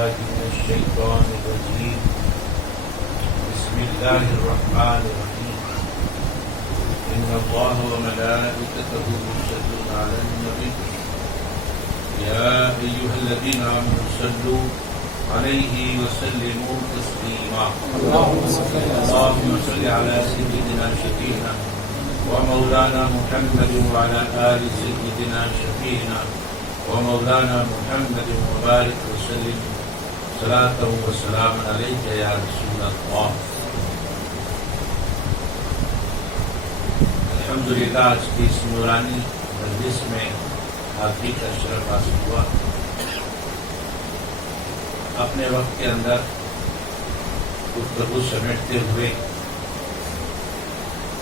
بالله من الشيطان الرجيم بسم الله الرحمن الرحيم إن الله وملائكته يصلون على النبي يا أيها الذين آمنوا صلوا عليه وسلموا تسليما اللهم صل على سيدنا شفيعنا ومولانا محمد وعلى آل سيدنا شفيعنا ومولانا محمد وبارك وسلم صلاة وسلام عليك يا رسول الله. الحمدللہ آج کی اس نورانی مجلس میں حاضری کا شرف حاصل ہوا. اپنے وقت کے اندر گفتگو سمیٹتے ہوئے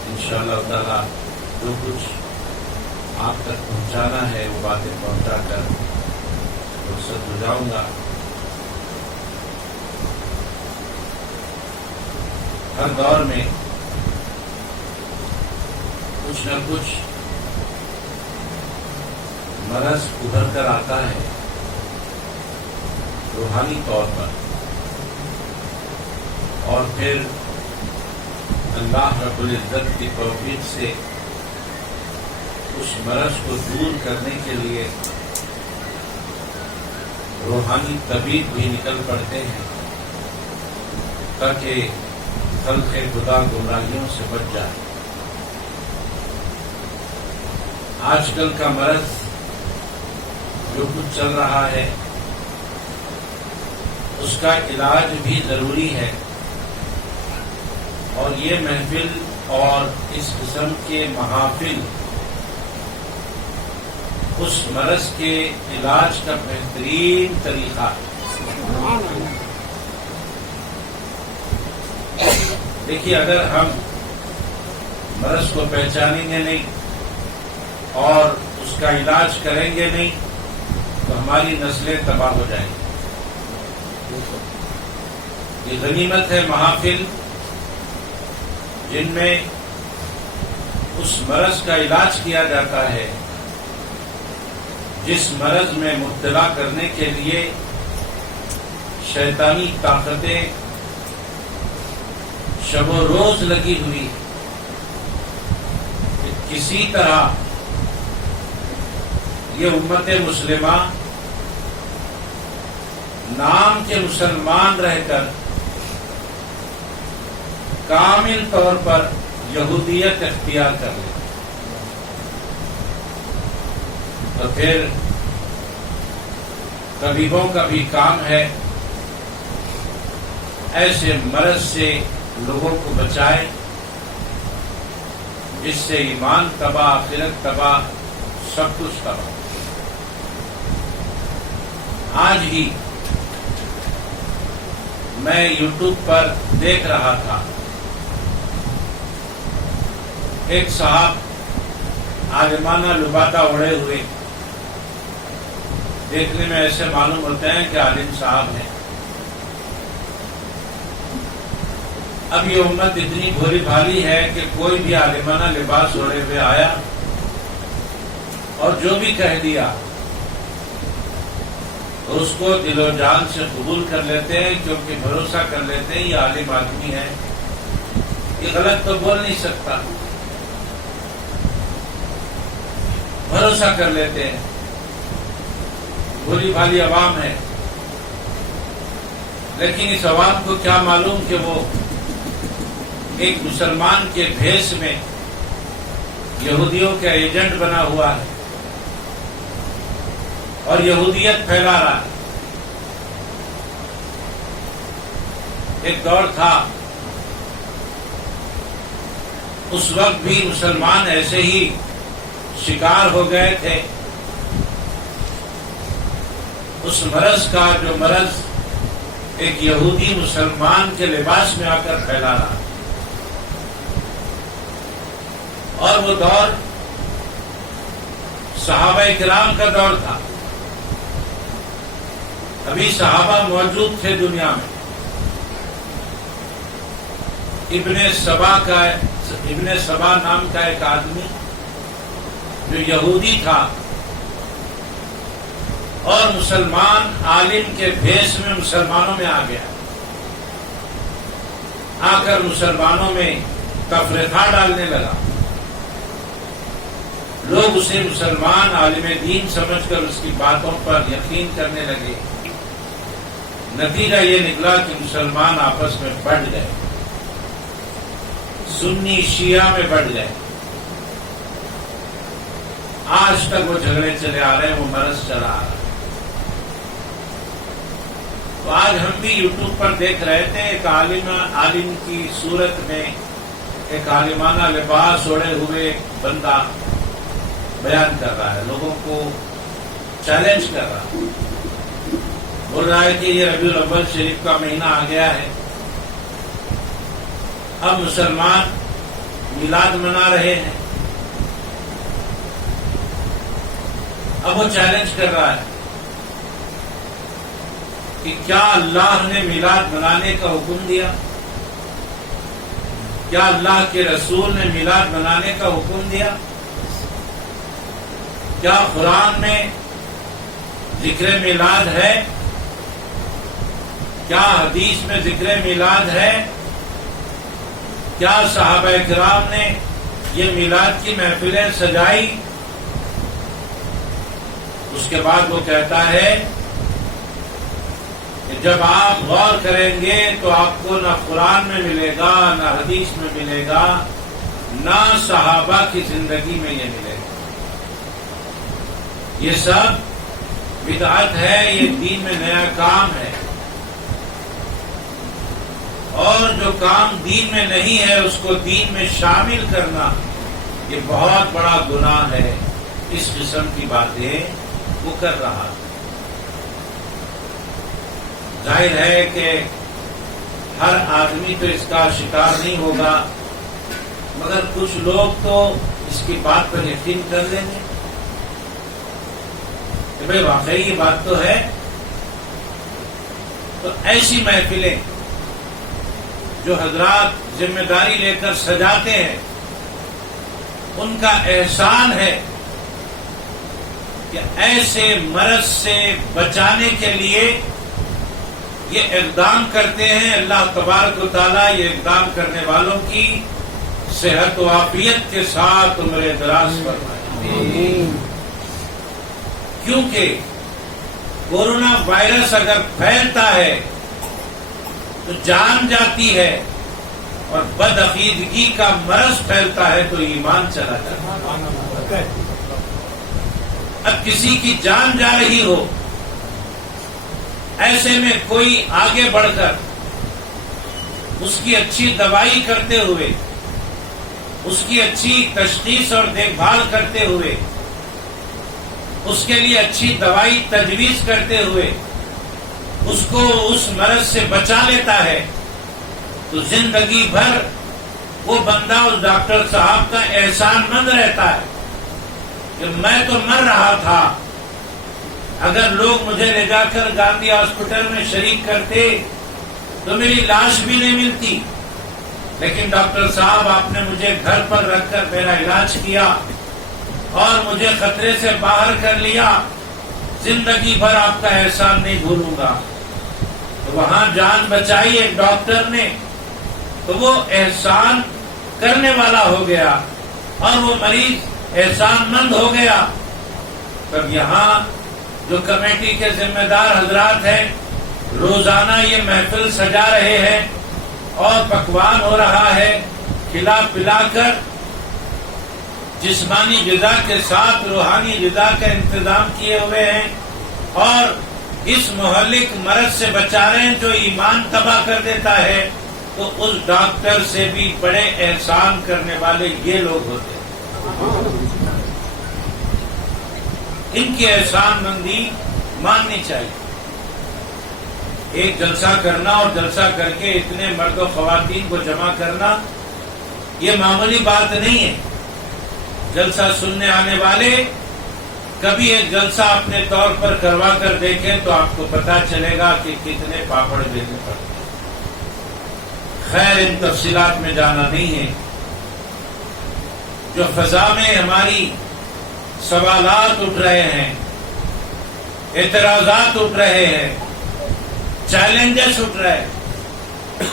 انشاءاللہ تعالی جو کچھ آپ تک پہنچانا ہے وہ باتیں پہنچا کر رخصت ہو جاؤں گا. ہر دور میں کچھ نہ کچھ مرض ابھر کر آتا ہے روحانی طور پر، اور پھر اللہ رب العزت کی توفیق سے اس مرض کو دور کرنے کے لیے روحانی طبیب بھی نکل پڑتے ہیں تاکہ خلق خدا گمراہیوں سے بچ جائے. آج کل کا مرض جو کچھ چل رہا ہے اس کا علاج بھی ضروری ہے، اور یہ محفل اور اس قسم کے محافل اس مرض کے علاج کا بہترین طریقہ ہے. دیکھیے، اگر ہم مرض کو پہچانیں گے نہیں اور اس کا علاج کریں گے نہیں تو ہماری نسلیں تباہ ہو جائیں گی. یہ غنیمت ہے محافل جن میں اس مرض کا علاج کیا جاتا ہے جس مرض میں مبتلا کرنے کے لیے شیطانی طاقتیں شب و روز لگی ہوئی کہ کسی طرح یہ امت مسلمہ نام کے مسلمان رہ کر کامل طور پر یہودیت اختیار کر لے. تو پھر طبیبوں کا بھی کام ہے ایسے مرض سے لوگوں کو بچائے جس سے ایمان تباہ، آخرت تباہ، سب کچھ تباہ. آج ہی میں یوٹیوب پر دیکھ رہا تھا، ایک صاحب عالمانہ لبادہ اڑے ہوئے، دیکھنے میں ایسے معلوم ہوتے ہیں کہ عالم صاحب ہیں. اب یہ امت اتنی بھولی بھالی ہے کہ کوئی بھی عالمانہ لباس اوڑھے ہوئے آیا اور جو بھی کہہ دیا اس کو دل و جان سے قبول کر لیتے ہیں، کیونکہ بھروسہ کر لیتے ہیں یہ عالم آدمی ہے، یہ غلط تو بول نہیں سکتا، بھروسہ کر لیتے ہیں. بھولی بھالی عوام ہے، لیکن اس عوام کو کیا معلوم کہ وہ ایک مسلمان کے بھیس میں یہودیوں کا ایجنٹ بنا ہوا ہے اور یہودیت پھیلا رہا ہے. ایک دور تھا، اس وقت بھی مسلمان ایسے ہی شکار ہو گئے تھے اس مرض کا، جو مرض ایک یہودی مسلمان کے لباس میں آ کر پھیلا رہا. اور وہ دور صحابہ کرام کا دور تھا، ابھی صحابہ موجود تھے دنیا میں. ابن سبا نام کا ایک آدمی جو یہودی تھا، اور مسلمان عالم کے بھیس میں مسلمانوں میں آ گیا، آ کر مسلمانوں میں تفرقہ ڈالنے لگا۔ لوگ اسے مسلمان عالم دین سمجھ کر اس کی باتوں پر یقین کرنے لگے۔ نتیجہ یہ نکلا کہ مسلمان آپس میں بٹ گئے، سنی شیعہ میں بٹ گئے۔ آج تک وہ جھگڑے چلے آ رہے ہیں، وہ مرض چلا آ رہا ہے۔ تو آج ہم بھی یوٹیوب پر دیکھ رہے تھے، ایک عالم کی صورت میں ایک عالمانہ لباس اوڑھے ہوئے بندہ بیان کر رہا ہے، لوگوں کو چیلنج کر رہا ہے، بول رہا ہے کہ یہ ربیع الاول شریف کا مہینہ آ گیا ہے، اب مسلمان میلاد منا رہے ہیں۔ اب وہ چیلنج کر رہا ہے کہ کیا اللہ نے میلاد منانے کا حکم دیا؟ کیا اللہ کے رسول نے میلاد منانے کا حکم دیا؟ کیا قرآن میں ذکر میلاد ہے؟ کیا حدیث میں ذکر میلاد ہے؟ کیا صحابہ کرام نے یہ میلاد کی محفلیں سجائی؟ اس کے بعد وہ کہتا ہے کہ جب آپ غور کریں گے تو آپ کو نہ قرآن میں ملے گا، نہ حدیث میں ملے گا، نہ صحابہ کی زندگی میں یہ ملے گا۔ یہ سب بدعت ہے، یہ دین میں نیا کام ہے، اور جو کام دین میں نہیں ہے اس کو دین میں شامل کرنا یہ بہت بڑا گناہ ہے۔ اس قسم کی باتیں وہ کر رہا ہے۔ ظاہر ہے کہ ہر آدمی تو اس کا شکار نہیں ہوگا، مگر کچھ لوگ تو اس کی بات پر یقین کر لیں گے کہ بھئی واقعی یہ بات تو ہے۔ تو ایسی محفلیں جو حضرات ذمہ داری لے کر سجاتے ہیں، ان کا احسان ہے کہ ایسے مرض سے بچانے کے لیے یہ اقدام کرتے ہیں۔ اللہ تبارک و تعالیٰ یہ اقدام کرنے والوں کی صحت و عافیت کے ساتھ عمر دراز فرمائے، کیونکہ کورونا وائرس اگر پھیلتا ہے تو جان جاتی ہے، اور بدعقیدگی کا مرض پھیلتا ہے تو ایمان چلا جاتا ہے۔ اب کسی کی جان جا رہی ہو، ایسے میں کوئی آگے بڑھ کر اس کی اچھی دوائی کرتے ہوئے، اس کی اچھی تشخیص اور دیکھ بھال کرتے ہوئے، اس کے لیے اچھی دوائی تجویز کرتے ہوئے اس کو اس مرض سے بچا لیتا ہے، تو زندگی بھر وہ بندہ اس ڈاکٹر صاحب کا احسان مند رہتا ہے کہ میں تو مر رہا تھا، اگر لوگ مجھے لے جا کر گاندھی ہاسپٹل میں شریک کرتے تو میری لاش بھی نہیں ملتی، لیکن ڈاکٹر صاحب آپ نے مجھے گھر پر رکھ کر میرا علاج کیا اور مجھے خطرے سے باہر کر لیا، زندگی بھر آپ کا احسان نہیں بھولوں گا۔ تو وہاں جان بچائی ایک ڈاکٹر نے، تو وہ احسان کرنے والا ہو گیا اور وہ مریض احسان مند ہو گیا۔ تب یہاں جو کمیٹی کے ذمہ دار حضرات ہیں، روزانہ یہ محفل سجا رہے ہیں اور پکوان ہو رہا ہے، کھلا پلا کر جسمانی غذا کے ساتھ روحانی غذا کا انتظام کیے ہوئے ہیں، اور اس مہلک مرض سے بچا رہے ہیں جو ایمان تباہ کر دیتا ہے، تو اس ڈاکٹر سے بھی بڑے احسان کرنے والے یہ لوگ ہوتے ہیں۔ ان کی احسان مندی ماننی چاہیے۔ ایک جلسہ کرنا اور جلسہ کر کے اتنے مرد و خواتین کو جمع کرنا یہ معمولی بات نہیں ہے۔ جلسہ سننے آنے والے کبھی ایک جلسہ اپنے طور پر کروا کر دیکھیں تو آپ کو پتا چلے گا کہ کتنے پاپڑ بیلنے پڑتے ہیں۔ خیر، ان تفصیلات میں جانا نہیں ہے۔ جو فضا میں ہماری سوالات اٹھ رہے ہیں، اعتراضات اٹھ رہے ہیں، چیلنجز اٹھ رہے ہیں۔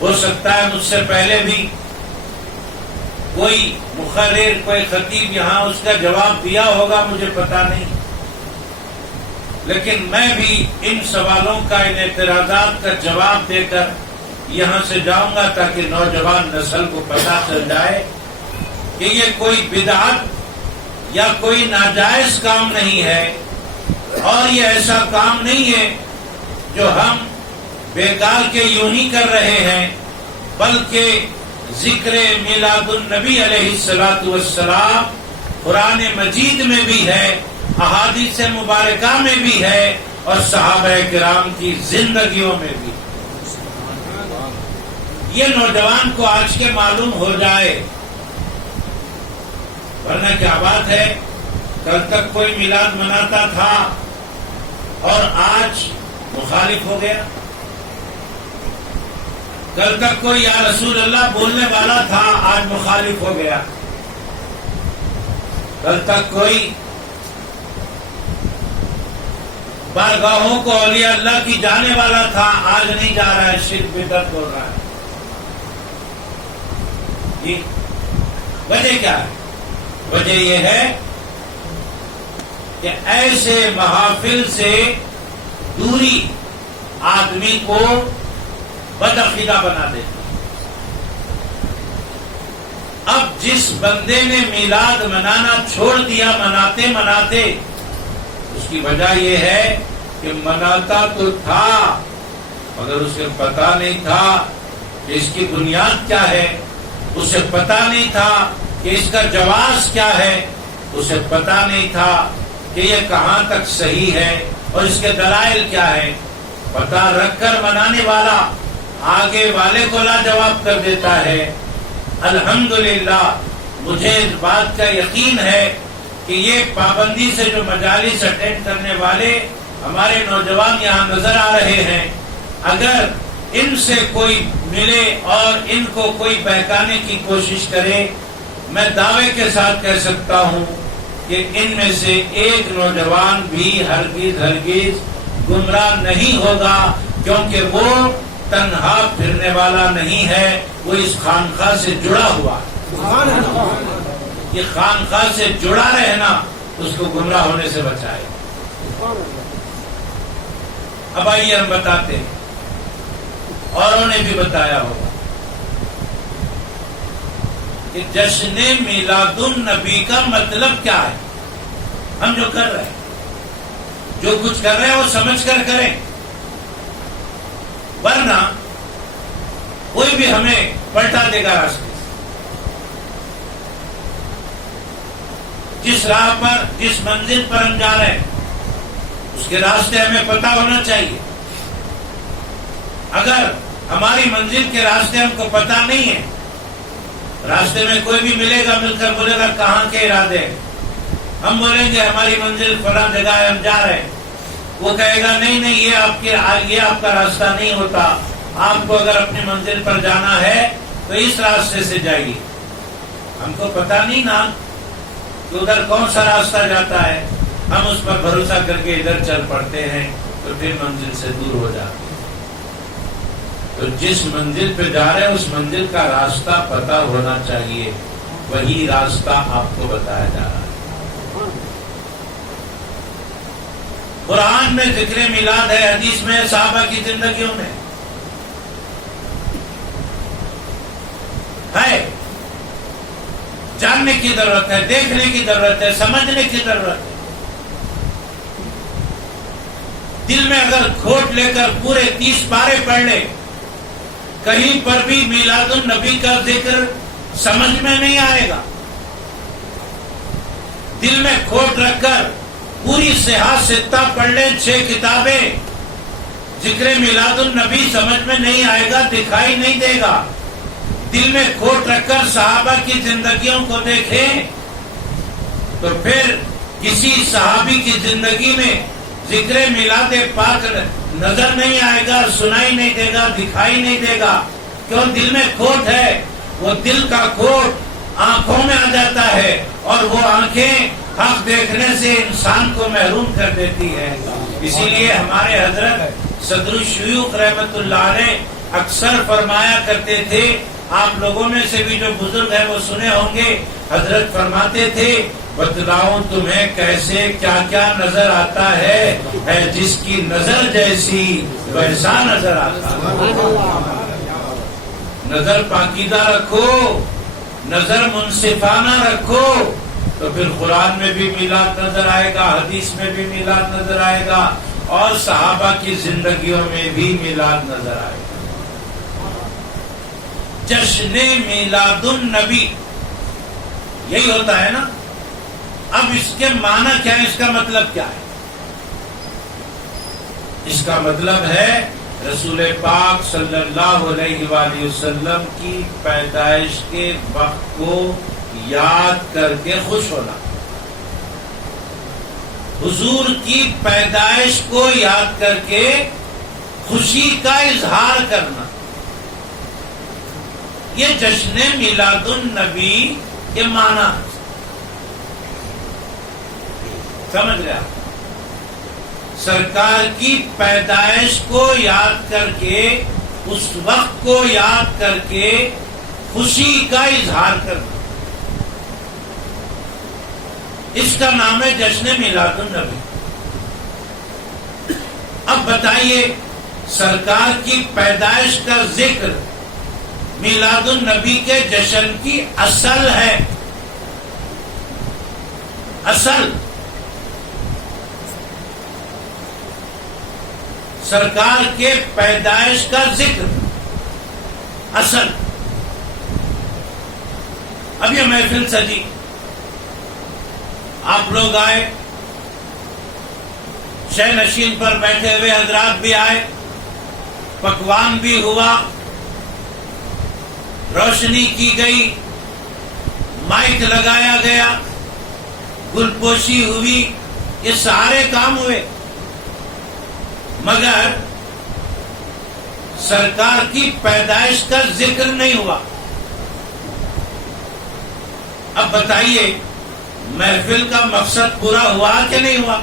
ہو سکتا ہے مجھ سے پہلے بھی کوئی مقرر، کوئی خطیب یہاں اس کا جواب دیا ہوگا، مجھے پتا نہیں، لیکن میں بھی ان سوالوں کا، ان اعتراضات کا جواب دے کر یہاں سے جاؤں گا تاکہ نوجوان نسل کو پتہ چل جائے کہ یہ کوئی بدعت یا کوئی ناجائز کام نہیں ہے، اور یہ ایسا کام نہیں ہے جو ہم بیکار کے یوں ہی کر رہے ہیں، بلکہ ذکر میلاد النبی علیہ الصلوۃ والسلام قرآن مجید میں بھی ہے، احادیث مبارکہ میں بھی ہے، اور صحابہ کرام کی زندگیوں میں بھی۔ یہ نوجوان کو آج کے معلوم ہو جائے، ورنہ کیا بات ہے، کل تک کوئی میلاد مناتا تھا اور آج مخالف ہو گیا، کل تک کوئی یا رسول اللہ بولنے والا تھا، آج مخالف ہو گیا، کل تک کوئی بارگاہوں کو اولیاء اللہ کی جانے والا تھا، آج نہیں جا رہا ہے، شرک بدعت بول رہا ہے۔ وجہ کیا ہے؟ وجہ یہ ہے کہ ایسے محافل سے دوری آدمی کو بدعقیدہ بنا دیتی۔ اب جس بندے نے میلاد منانا چھوڑ دیا مناتے مناتے، اس کی وجہ یہ ہے کہ مناتا تو تھا مگر اسے پتا نہیں تھا کہ اس کی بنیاد کیا ہے، اسے پتا نہیں تھا کہ اس کا جواز کیا ہے، اسے پتا نہیں تھا کہ یہ کہاں تک صحیح ہے اور اس کے دلائل کیا ہے۔ پتا رکھ کر منانے والا آگے والے کو لاجواب کر دیتا ہے۔ الحمدللہ مجھے اس بات کا یقین ہے کہ یہ پابندی سے جو مجالس اٹینڈ کرنے والے ہمارے نوجوان یہاں نظر آ رہے ہیں، اگر ان سے کوئی ملے اور ان کو کوئی بہکانے کی کوشش کرے، میں دعوے کے ساتھ کہہ سکتا ہوں کہ ان میں سے ایک نوجوان بھی ہرگز گمراہ نہیں ہوگا، کیونکہ وہ تنہا پھرنے والا نہیں ہے، وہ اس خانقاہ سے جڑا ہوا ہے۔ یہ خانقاہ سے جڑا رہنا اس کو گمراہ ہونے سے بچائے۔ اب آئیے ہم بتاتے ہیں، اوروں نے بھی بتایا ہوگا کہ جشن میلاد النبی کا مطلب کیا ہے۔ ہم جو کر رہے ہیں، جو کچھ کر رہے ہیں وہ سمجھ کر کریں، ورنہ کوئی بھی ہمیں پلٹا دے گا راستے سے۔ جس راہ پر، جس منزل پر ہم جا رہے ہیں، اس کے راستے ہمیں پتہ ہونا چاہیے۔ اگر ہماری منزل کے راستے ہم کو پتہ نہیں ہے، راستے میں کوئی بھی ملے گا، مل کر بولے گا کہاں کے ارادے ہیں، ہم بولیں گے ہماری منزل فلاں جگہ ہے، ہم جا رہے ہیں، وہ کہے گا نہیں نہیں یہ آپ کا راستہ نہیں ہوتا، آپ کو اگر اپنی منزل پر جانا ہے تو اس راستے سے جائیے۔ ہم کو پتہ نہیں نا کہ ادھر کون سا راستہ جاتا ہے، ہم اس پر بھروسہ کر کے ادھر چل پڑتے ہیں تو پھر منزل سے دور ہو جاتے ہیں۔ تو جس منزل پہ جا رہے ہیں اس منزل کا راستہ پتہ ہونا چاہیے، وہی راستہ آپ کو بتایا جا رہا ہے۔ قرآن میں ذکر میلاد ہے، حدیث میں، صحابہ کی زندگیوں میں ہے۔ جاننے کی ضرورت ہے، دیکھنے کی ضرورت ہے، سمجھنے کی ضرورت ہے۔ دل میں اگر کھوٹ لے کر پورے 30 پارے پڑھ لے، کہیں پر بھی میلاد النبی کا ذکر سمجھ میں نہیں آئے گا۔ دل میں کھوٹ رکھ کر پوری صحاح ستہ پڑھ لیں، 6 کتابیں، ذکر میلاد النبی سمجھ میں نہیں آئے گا، دکھائی نہیں دے گا۔ دل میں کھوٹ رکھ کر صحابہ کی زندگیوں کو دیکھیں تو پھر کسی صحابی کی زندگی میں ذکر میلاد پاک نظر نہیں آئے گا، سنائی نہیں دے گا، دکھائی نہیں دے گا، کیوں؟ دل میں کھوٹ ہے۔ وہ دل کا کھوٹ آنکھوں میں آ جاتا ہے، اور وہ آنکھیں حق دیکھنے سے انسان کو محروم کر دیتی ہے. اسی لیے ہمارے حضرت صدر الشیوخ رحمت اللہ علیہ اکثر فرمایا کرتے تھے، آپ لوگوں میں سے بھی جو بزرگ ہیں وہ سنے ہوں گے، حضرت فرماتے تھے بتلاؤں تمہیں کیسے کیا کیا نظر آتا ہے جس کی نظر جیسی ویسا نظر آتا ہے. نظر پاکیزہ رکھو، نظر منصفانہ رکھو، تو پھر قرآن میں بھی میلاد نظر آئے گا، حدیث میں بھی میلاد نظر آئے گا، اور صحابہ کی زندگیوں میں بھی میلاد نظر آئے گا. جشن میلاد النبی یہی ہوتا ہے نا. اب اس کے معنی کیا ہے، اس کا مطلب کیا ہے؟ اس کا مطلب ہے رسول پاک صلی اللہ علیہ وآلہ وسلم کی پیدائش کے وقت کو یاد کر کے خوش ہونا، حضور کی پیدائش کو یاد کر کے خوشی کا اظہار کرنا، یہ جشن میلاد النبی کے معنی. سمجھ گیا؟ سرکار کی پیدائش کو یاد کر کے، اس وقت کو یاد کر کے خوشی کا اظہار کرنا، اس کا نام ہے جشن میلاد النبی. اب بتائیے، سرکار کی پیدائش کا ذکر میلاد النبی کے جشن کی اصل ہے. اصل سرکار کے پیدائش کا ذکر اصل. اب یہ محفل سجی، آپ لوگ آئے، شہ نشین پر بیٹھے ہوئے حضرات بھی آئے، پکوان بھی ہوا، روشنی کی گئی، مائک لگایا گیا، گل پوشی ہوئی، یہ سارے کام ہوئے، مگر سرکار کی پیدائش کا ذکر نہیں ہوا. اب بتائیے، محفل کا مقصد پورا ہوا کہ نہیں ہوا؟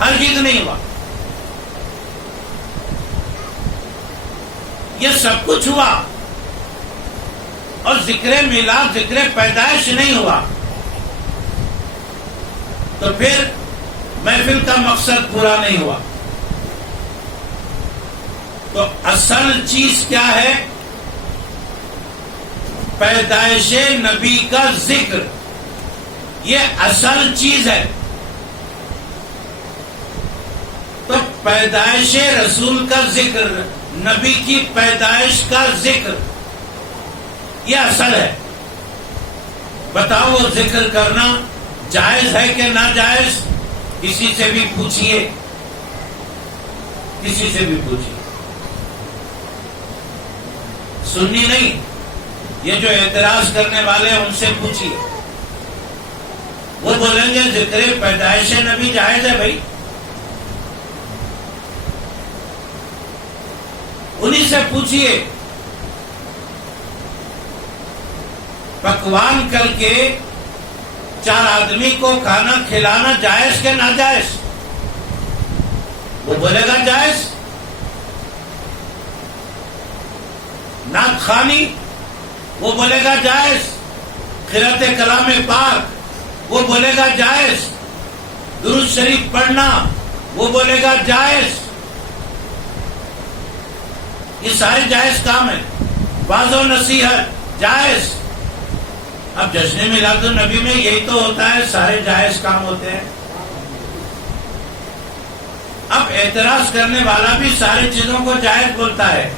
ہرگز نہیں ہوا. یہ سب کچھ ہوا اور ذکر میلاد، ذکر پیدائش نہیں ہوا، تو پھر محفل کا مقصد پورا نہیں ہوا. تو اصل چیز کیا ہے؟ پیدائش نبی کا ذکر، یہ اصل چیز ہے. تو پیدائش رسول کا ذکر، نبی کی پیدائش کا ذکر، یہ اصل ہے. بتاؤ، وہ ذکر کرنا جائز ہے کہ ناجائز؟ کسی سے بھی پوچھئے، کسی سے بھی پوچھئے. سنی نہیں، یہ جو اعتراض کرنے والے ہیں ان سے پوچھئے، وہ بولیں گے ذکر پیدائش نبی جائز ہے. بھائی انہی سے پوچھئے. پکوان کر کے 4 آدمی کو کھانا کھلانا جائز کہ ناجائز؟ وہ بولے گا جائز. نعت خوانی، وہ بولے گا جائز. قرأت کلام پاک، وہ بولے گا جائز. درود شریف پڑھنا، وہ بولے گا جائز. یہ سارے جائز کام ہیں. واعظ و نصیحت جائز. اب جشن میلاد النبی میں یہی تو ہوتا ہے، سارے جائز کام ہوتے ہیں. اب اعتراض کرنے والا بھی ساری چیزوں کو جائز بولتا ہے.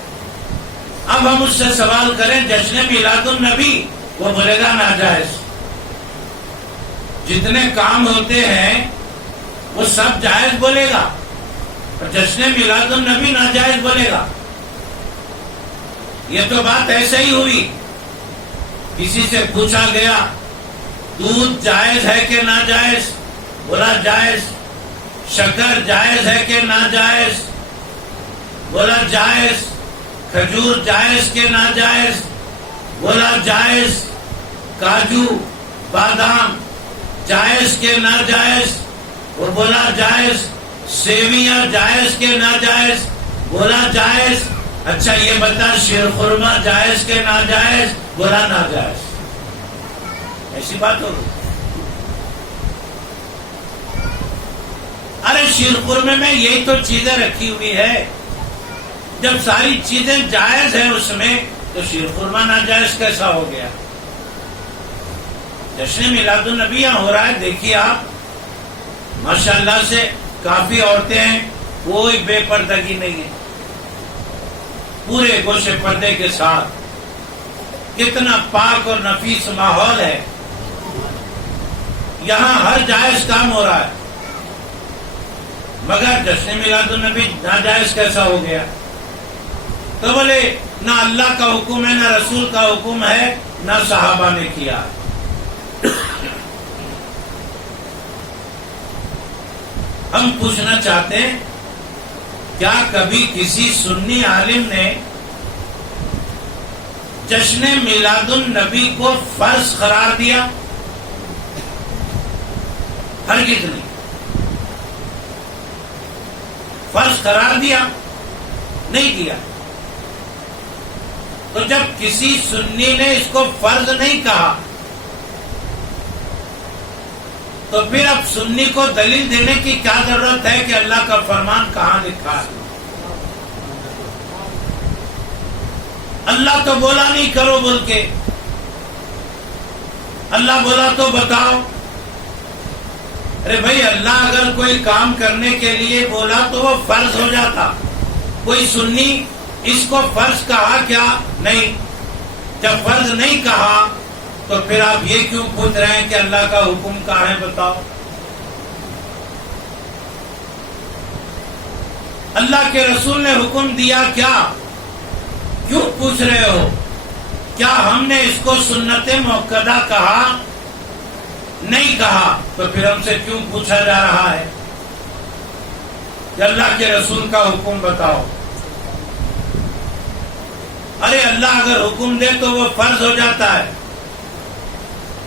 اب ہم اس سے سوال کریں جشن میلاد النبی، وہ بولے گا ناجائز. جتنے کام ہوتے ہیں وہ سب جائز بولے گا، اور جشن میلاد النبی ناجائز بولے گا. یہ تو بات ایسے ہی ہوئی. کسی سے پوچھا گیا دودھ جائز ہے کہ ناجائز؟ بولا جائز. شکر جائز ہے کہ ناجائز؟ بولا جائز. کھجور جائز کہ ناجائز؟ بولا جائز. کاجو بادام جائز کے ناجائز؟ وہ بولا جائز. سیویاں جائز کے ناجائز؟ بولا جائز. اچھا یہ بتا شیر خورما جائز کے ناجائز؟ بولا ناجائز. ایسی بات ہو گئی. ارے شیر خورمے میں یہی تو چیزیں رکھی ہوئی ہے. جب ساری چیزیں جائز ہیں اس میں تو شیر خورما ناجائز کیسا ہو گیا؟ جشن میلاد النبی یہاں ہو رہا ہے. دیکھیے آپ ماشاءاللہ سے کافی عورتیں ہیں, کوئی بے پردگی نہیں ہے, پورے گوشے پردے کے ساتھ. کتنا پاک اور نفیس ماحول ہے. یہاں ہر جائز کام ہو رہا ہے, مگر جشن میلاد النبی ناجائز کیسا ہو گیا؟ تو بولے نہ اللہ کا حکم ہے, نہ رسول کا حکم ہے, نہ صحابہ نے کیا. ہم پوچھنا چاہتے ہیں کیا کبھی کسی سنی عالم نے جشن میلاد النبی کو فرض قرار دیا؟ ہرگز نہیں. فرض قرار دیا نہیں دیا. تو جب کسی سنی نے اس کو فرض نہیں کہا تو پھر اب سنی کو دلیل دینے کی کیا ضرورت ہے کہ اللہ کا فرمان کہاں لکھا ہے؟ اللہ تو بولا نہیں کرو بول کے, اللہ بولا تو بتاؤ. ارے بھائی اللہ اگر کوئی کام کرنے کے لیے بولا تو وہ فرض ہو جاتا. کوئی سنی اس کو فرض کہا کیا؟ نہیں. جب فرض نہیں کہا تو پھر آپ یہ کیوں پوچھ رہے ہیں کہ اللہ کا حکم کہاں ہے بتاؤ؟ اللہ کے رسول نے حکم دیا کیا؟ کیوں پوچھ رہے ہو؟ کیا ہم نے اس کو سنت مؤکدہ کہا؟ نہیں کہا. تو پھر ہم سے کیوں پوچھا جا رہا ہے کہ اللہ کے رسول کا حکم بتاؤ؟ ارے اللہ اگر حکم دے تو وہ فرض ہو جاتا ہے,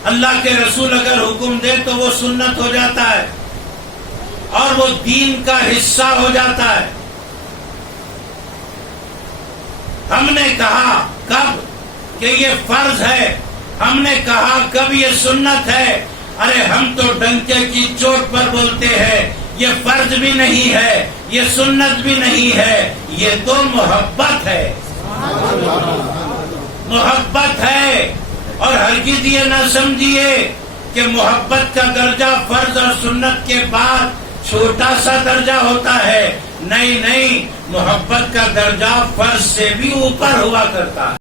اللہ کے رسول اگر حکم دے تو وہ سنت ہو جاتا ہے, اور وہ دین کا حصہ ہو جاتا ہے. ہم نے کہا کب کہ یہ فرض ہے؟ ہم نے کہا کب یہ سنت ہے؟ ارے ہم تو ڈنکے کی چوٹ پر بولتے ہیں یہ فرض بھی نہیں ہے, یہ سنت بھی نہیں ہے, یہ تو محبت ہے. محبت ہے. اور ہرگز یہ نہ سمجھیے کہ محبت کا درجہ فرض اور سنت کے بعد چھوٹا سا درجہ ہوتا ہے. نہیں نہیں, محبت کا درجہ فرض سے بھی اوپر ہوا کرتا ہے.